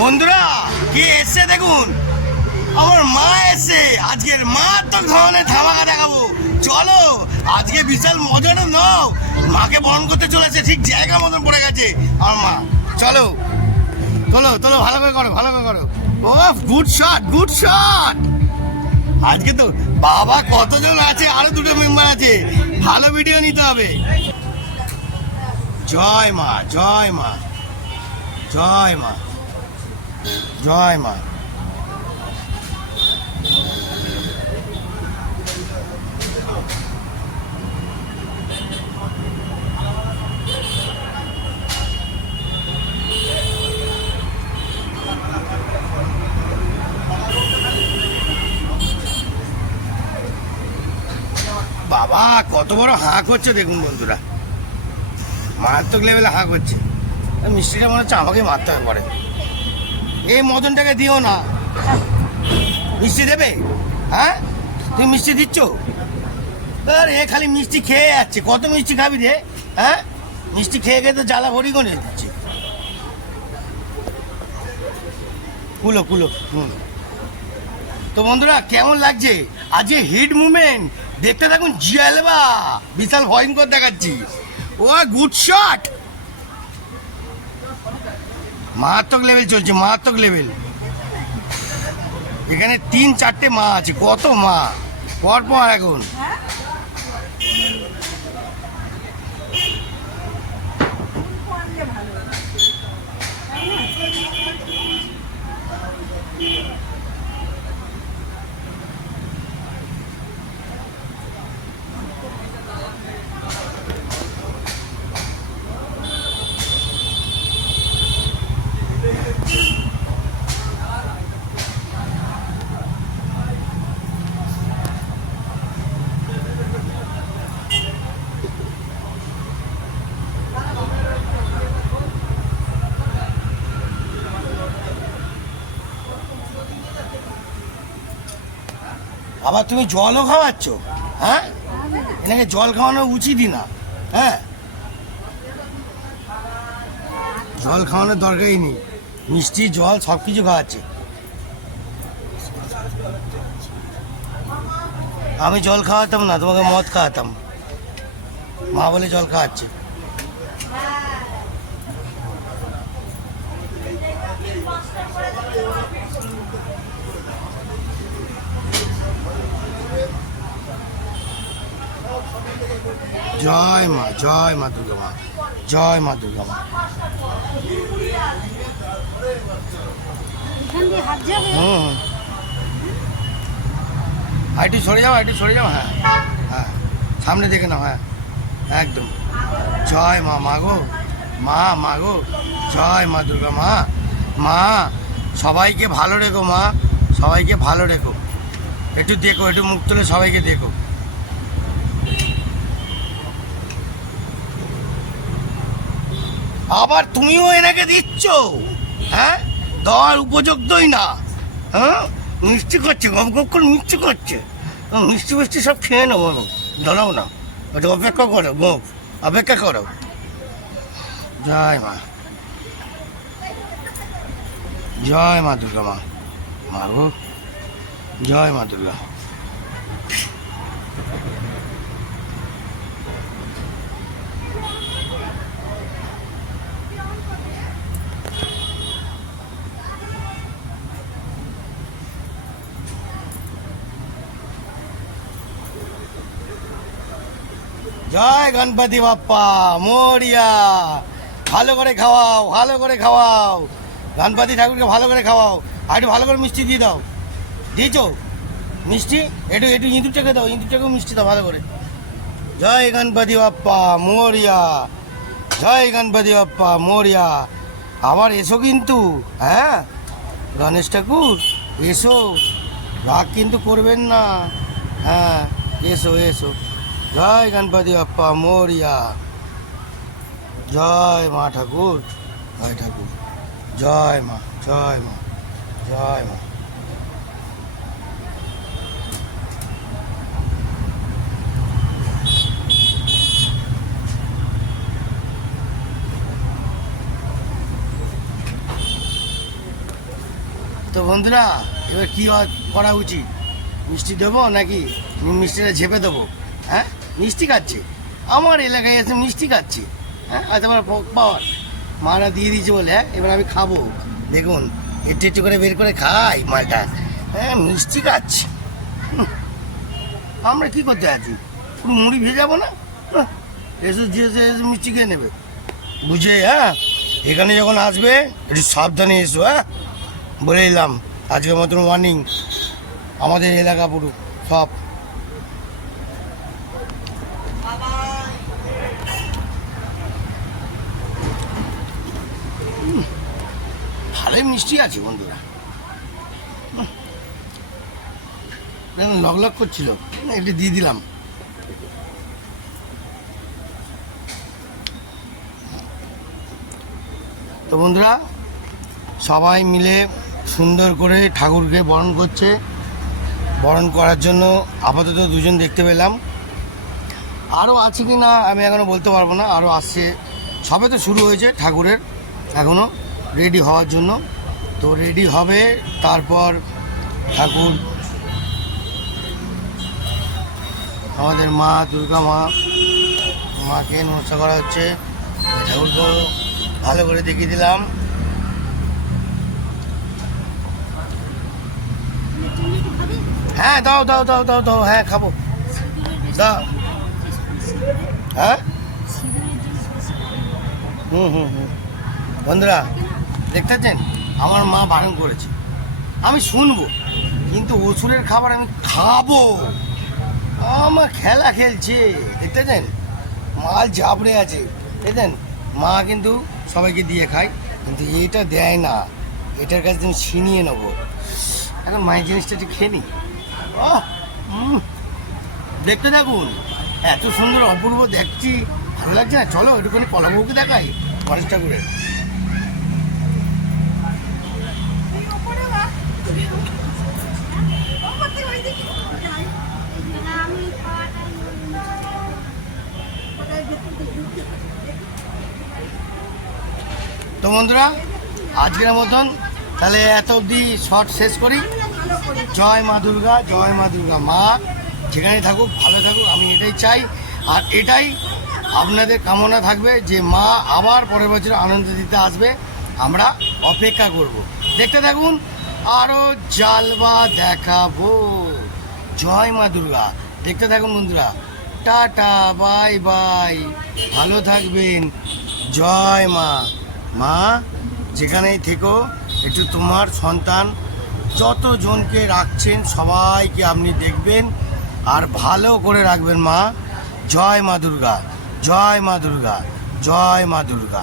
বন্ধুরা কি এসছে দেখুন, আমার মা এসছে। আজকের মারাত্মক ধরনের ধামাকা দেখাবো। চলো আজকে বিশাল মজাটা নাও। মাকে বরণ করতে চলেছে, ঠিক জায়গা মতন পড়ে গেছে আমার মা। চলো তোলো তোলো, ভালো করে করো, ভালো করে করো। ও গুড শট, গুড শট। আজকে তো বাবা কতজন আছে, আরো দুটো মেম্বার আছে, ভালো ভিডিও নিতে হবে। জয় মা, জয় মা, জয় মা, জয় মা। বাবা কত বড় হাঁ করছে দেখুন বন্ধুরা, মারাত্মক লেভেলে হাঁ করছে। মিষ্টিটা মনে হচ্ছে আমাকে মারতে হবে পরে। এই মদনটাকে দিও না। মিষ্টি দেবে? হ্যাঁ তুমি মিষ্টি দিচ্ছ? এ খালি মিষ্টি খেয়ে যাচ্ছে। কত মিষ্টি খাবি রে? হ্যাঁ মিষ্টি খেয়ে খেয়ে তো জ্বালা ভরি করে দিচ্ছে। কুলো কুলো। তো বন্ধুরা কেমন লাগছে আজকে হিট মুভমেন্ট? দেখতে থাকুন, জিয়ালবা বিশাল ভয়ঙ্কর দেখাচ্ছি। ও গুড শট, মারাত্মক লেভেল চলছে, মারাত্মক লেভেল। এখানে 3-4টে মা আছে, কত মা পর পর এখন। আবার তুমি জলও খাওয়াচ্ছ? হ্যাঁ এনাকে জল খাওয়ানো উচিতই না। হ্যাঁ জল খাওয়ানোর দরকারই নেই, মিষ্টি জল সব কিছু খাওয়াচ্ছে। আমি জল খাওয়াতাম না, তোমাকে মদ খাওয়াতাম। মা বলে জল খাওয়াচ্ছে। জয় মা, জয় মা দুর্গা মা, জয় মা দুর্গা মা। একটু সরে যাও, একটু সরে যাও। হ্যাঁ হ্যাঁ সামনে দেখে নাও। হ্যাঁ একদম। জয় মা, মাগো মা, মাগো জয় মা দুর্গা মা। মা সবাইকে ভালো রেখো মা, সবাইকে ভালো রেখো। একটু দেখো, একটু মুখ তুলে সবাইকে দেখো। আবার তুমিও এনাকে দিচ্ছ? হ্যাঁ দেওয়ার উপযুক্তই না। হ্যাঁ মিষ্টি করছে, গপ গপ করে মিষ্টি করছে। মিষ্টি মিষ্টি সব খেয়ে নেবো, দাঁড়াও না, একটু অপেক্ষা করো, গোপ অপেক্ষা করো। জয় মা, জয় মা দুর্গা মা, মাগো জয় মা দুর্গা। জয় গণপতি বাপ্পা মোরিয়া। ভালো করে খাওয়াও, ভালো করে খাওয়াও, গণপতি ঠাকুরকে ভালো করে খাওয়াও। আর একটু ভালো করে মিষ্টি দিয়ে দাও। দিয়েছো মিষ্টি? একটু একটু ইঁদুরটাকে দাও, ইঁদুরটাকেও মিষ্টি দাও ভালো করে। জয় গণপতি বাপ্পা মোরিয়া, জয় গণপতি বাপ্পা মোরিয়া। আবার এসো কিন্তু, হ্যাঁ গণেশ ঠাকুর এসো, রাগ কিন্তু করবেন না। হ্যাঁ এসো এসো। জয় গণপতি বাপ্পা মোরিয়া, জয় মা ঠাকুর, জয় ঠাকুর, জয় মা, জয় মা, জয় মা। তো বন্ধুরা এবার কী করা উচিত, মিষ্টি দেবো নাকি মিষ্টিটা ঝেপে দেবো? হ্যাঁ, মিষ্টি খাচ্ছে, আমার এলাকায় এসে মিষ্টি খাচ্ছে। হ্যাঁ, আচ্ছা আমার পাওয়ার মারা দিয়ে দিয়েছে বলে। হ্যাঁ, এবার আমি খাবো। দেখুন একটু একটু করে বের করে খাই মালটা। হ্যাঁ, মিষ্টি খাচ্ছে। আমরা কী করতে আছি, পুরো মুড়ি ভেজাবো না? এসে যে এসে মিষ্টি খেয়ে নেবে বুঝে। হ্যাঁ, এখানে যখন আসবে একটু সাবধানে এসো। হ্যাঁ, বলে দিলাম আজকের মতন ওয়ার্নিং। আমাদের এলাকা পুরো সব। ভালোই মিষ্টি আছে বন্ধুরা, লক লক করছিল, একটু দিয়ে দিলাম। তো বন্ধুরা সবাই মিলে সুন্দর করে ঠাকুরকে বরণ করছে। বরণ করার জন্য আপাতত দুজন দেখতে পেলাম, আরও আছে কি না আমি এখনও বলতে পারবো না, আরও আসছে। সবে তো শুরু হয়েছে ঠাকুরের, এখনও রেডি হওয়ার জন্য। তো রেডি হবে, তারপর ঠাকুর আমাদের মা দুর্গা মাকে নমস্কার করা হচ্ছে। ঠাকুরকেও ভালো করে দেখিয়ে দিলাম। হ্যাঁ দাও দাও দাও দাও দাও, হ্যাঁ খাবো, দাও। হ্যাঁ, বন্ধুরা দেখতে পাচ্ছেন আমার মা বারণ করেছে, আমি শুনবো কিন্তু অসুরের খাবার আমি খাবো। আমার খেলা খেলছে, দেখতে পাচ্ছেন মাল জাবড়ে আছে। দেখছেন মা কিন্তু সবাইকে দিয়ে খায়, কিন্তু এইটা দেয় না, এটার কাছে তুমি ছিনিয়ে নেবো। এখন মায়ের জিনিসটা একটু খেয়ে নিই। দেখতে থাকুন, এত সুন্দর অপূর্ব দেখছি, ভালো লাগছে না? চলো একটুখানি কলাবউকে দেখাই গণেশ ঠাকুরের। তো বন্ধুরা আজকের মতন তাহলে এত অবধি শর্ট শেষ করি। জয় মা দুর্গা, জয় মা দুর্গা। মা যেখানে থাকুক ভালো থাকুক, আমি এটাই চাই। আর এটাই আপনাদের কামনা থাকবে যে মা আবার পরের বছর আনন্দ দিতে আসবে, আমরা অপেক্ষা করব। দেখতে থাকুন, আরও জালবা দেখাবো। জয় মা দুর্গা, দেখতে থাকুন বন্ধুরা। টাটা, বাই বাই, ভালো থাকবেন। জয় মা। মা যেখানেই থেকো একটু তোমার সন্তান যতজনকে রাখছেন সবাইকে আপনি দেখবেন আর ভালো করে রাখবেন মা। জয় মা দুর্গা, জয় মা দুর্গা, জয় মা দুর্গা।